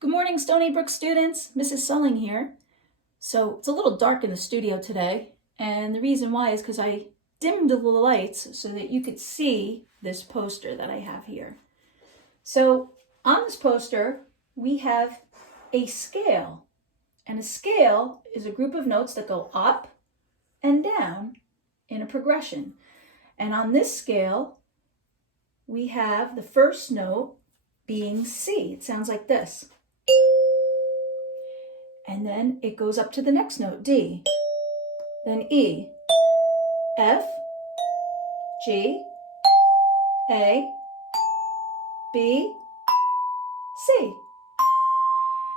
Good morning, Stony Brook students. Mrs. Sulling here. So it's a little dark in the studio today, and the reason why is because I dimmed the lights so that you could see this poster that I have here. So on this poster, we have a scale, and a scale is a group of notes that go up and down in a progression. And on this scale, we have the first note being C. It sounds like this. And then it goes up to the next note, D, then E, F, G, A, B, C.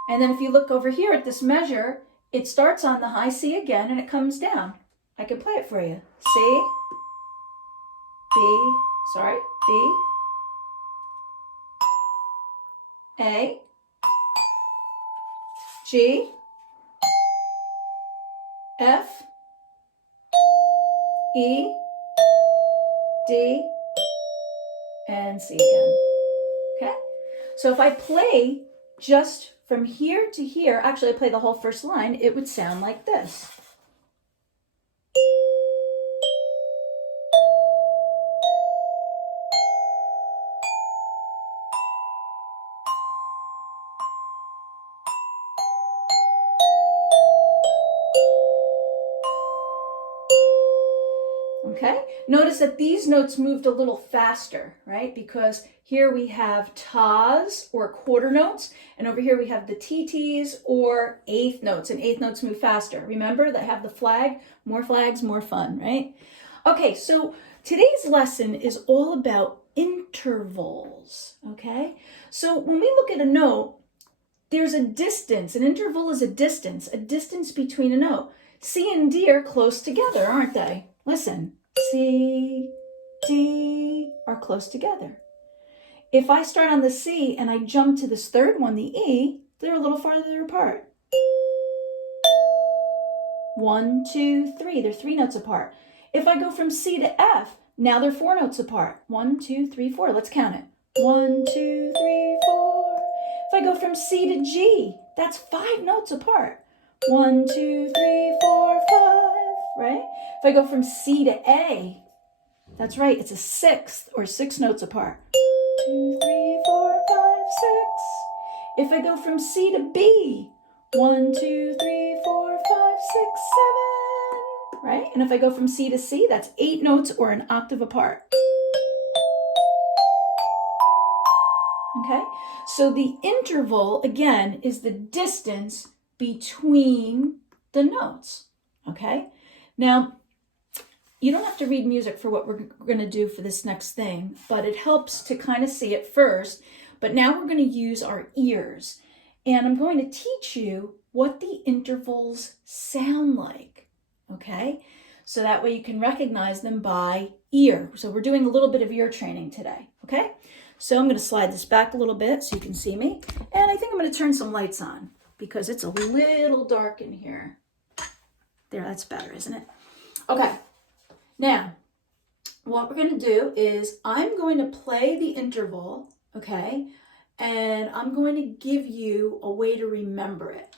And then if you look over here at this measure, it starts on the high C again and it comes down. I can play it for you. C, B, B, A, G, F, E, D, and C again. Okay? So if I play just from here to here, actually I play the whole first line, it would sound like this. Okay, notice that these notes moved a little faster, right? Because here we have tas or quarter notes, and over here we have the TTs or eighth notes, and eighth notes move faster. Remember that have the flag, more flags, more fun, right? Okay, so today's lesson is all about intervals, okay? So when we look at a note, there's a distance. An interval is a distance between a note. C and D are close together, aren't they? Listen, C, D are close together. If I start on the C and I jump to this third one, the E, they're a little farther apart. 1, 2, 3, they're 3 notes apart. If I go from C to F, now they're 4 notes apart. 1, 2, 3, 4, let's count it. 1, 2, 3, 4. If I go from C to G, that's 5 notes apart. 1, 2, 3, 4, 5, right? If I go from C to A, that's right, it's a sixth or 6 notes apart. 2, 3, 4, 5, 6. If I go from C to B, 1, 2, 3, 4, 5, 6, 7, right? And if I go from C to C, that's 8 notes or an octave apart. Okay, so the interval, again, is the distance between the notes, okay? Now, you don't have to read music for what we're going to do for this next thing, but it helps to kind of see it first. But now we're going to use our ears, and I'm going to teach you what the intervals sound like, okay? So that way you can recognize them by ear. So we're doing a little bit of ear training today, okay? So I'm going to slide this back a little bit so you can see me. And I think I'm going to turn some lights on because it's a little dark in here. There, that's better, isn't it? Okay. Now, what we're going to do is I'm going to play the interval, okay? And I'm going to give you a way to remember it.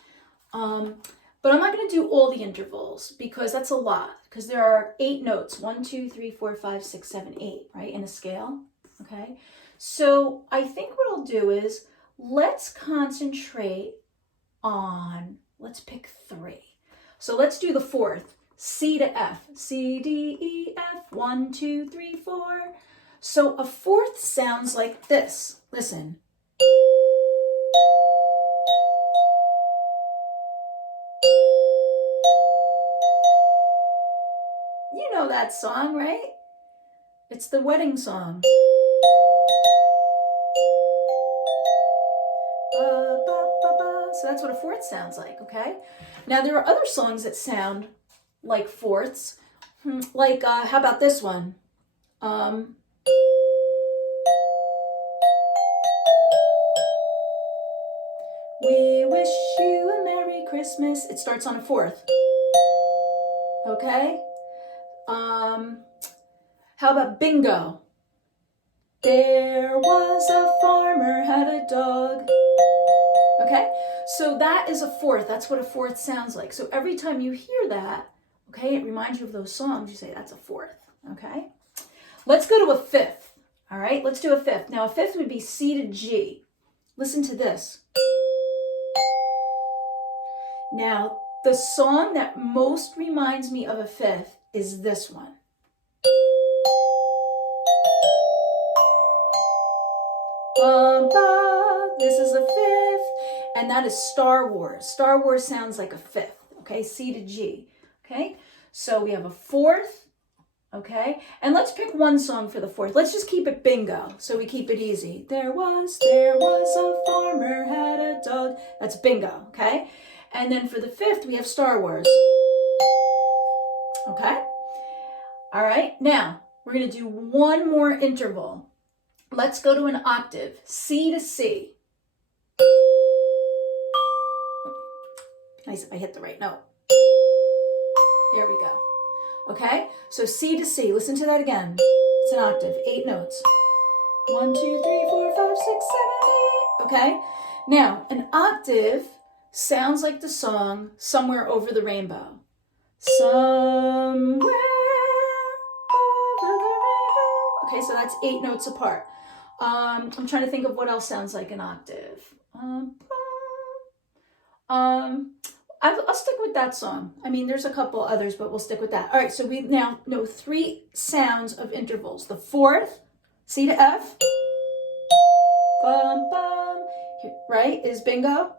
But I'm not going to do all the intervals because that's a lot. Because there are 8 notes, 1, 2, 3, 4, 5, 6, 7, 8, right? In a scale, okay? So I think what I'll do is let's concentrate on, let's pick 3. So let's do the fourth, C to F. C, D, E, F, 1, 2, 3, 4. So a fourth sounds like this. Listen. You know that song, right? It's the wedding song. So that's what a fourth sounds like, okay? Now there are other songs that sound like fourths. Like, how about this one? We wish you a Merry Christmas. It starts on a fourth. Okay? How about bingo? There was a farmer had a dog. Okay, so that is a fourth. That's what a fourth sounds like. So every time you hear that, okay, it reminds you of those songs. You say that's a fourth. Okay, let's go to a fifth. All right, let's do a fifth. Now a fifth would be C to G. Listen to this. Now the song that most reminds me of a fifth is this one. This is a fifth, and that is Star Wars. Star Wars sounds like a fifth, okay? C to G, okay? So we have a fourth, okay? And let's pick one song for the fourth. Let's just keep it bingo, so we keep it easy. There was a farmer had a dog. That's bingo, okay? And then for the fifth, we have Star Wars, okay? All right, now we're gonna do one more interval. Let's go to an octave, C to C. Nice if I hit the right note. Here we go. Okay, so C to C. Listen to that again. It's an octave, 8 notes. 1, 2, 3, 4, 5, 6, 7, 8. Okay, now an octave sounds like the song Somewhere Over the Rainbow. Somewhere over the rainbow. Okay, so that's 8 notes apart. I'm trying to think of what else sounds like an octave. I'll stick with that song. I mean, there's a couple others, but we'll stick with that. All right, so we now know 3 sounds of intervals. The fourth, C to F, bum, bum, right, is bingo.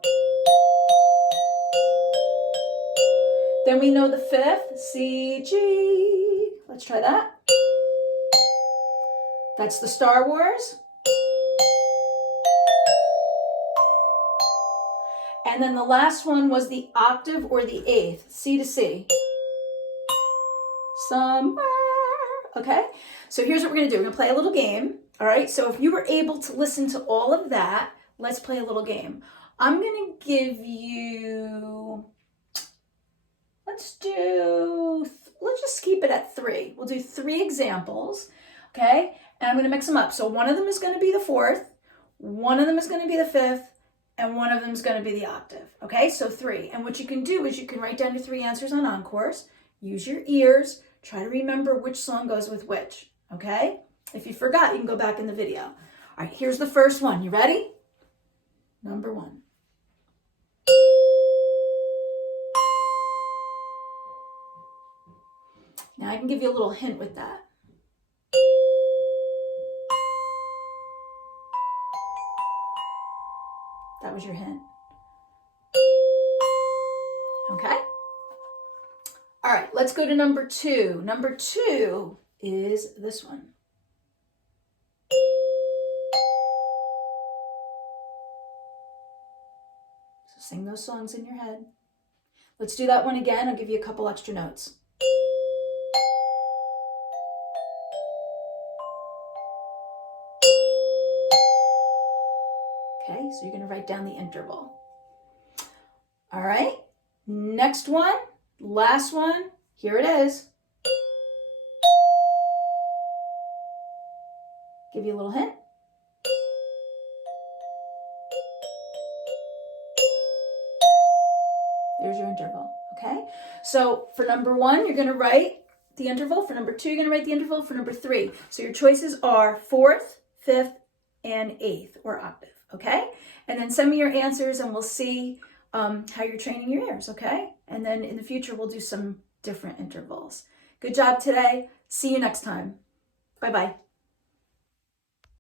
Then we know the fifth, C, G. Let's try that. That's the Star Wars. And then the last one was the octave or the eighth, C to C. Somewhere, okay? So here's what we're gonna do. We're gonna play a little game, all right? So if you were able to listen to all of that, let's play a little game. I'm gonna give you, let's just keep it at 3. We'll do 3 examples, okay? And I'm gonna mix them up. So one of them is gonna be the fourth, one of them is gonna be the fifth, and one of them is going to be the octave. Okay, so 3. And what you can do is you can write down your 3 answers on Encores, use your ears, try to remember which song goes with which. Okay, if you forgot, you can go back in the video. All right, here's the first one. You ready? Number 1. Now I can give you a little hint with that. That was your hint. Okay. All right, let's go to number 2. Number 2 is this one. So sing those songs in your head. Let's do that one again. I'll give you a couple extra notes. Okay, so you're going to write down the interval. All right, next one, last one, here it is. Give you a little hint. There's your interval, okay? So for number 1, you're going to write the interval. For number 2, you're going to write the interval. For number 3. So your choices are 4th, 5th, and 8th, or octave. Okay, and then send me your answers and we'll see how you're training your ears, okay? And then in the future, we'll do some different intervals. Good job today. See you next time. Bye-bye.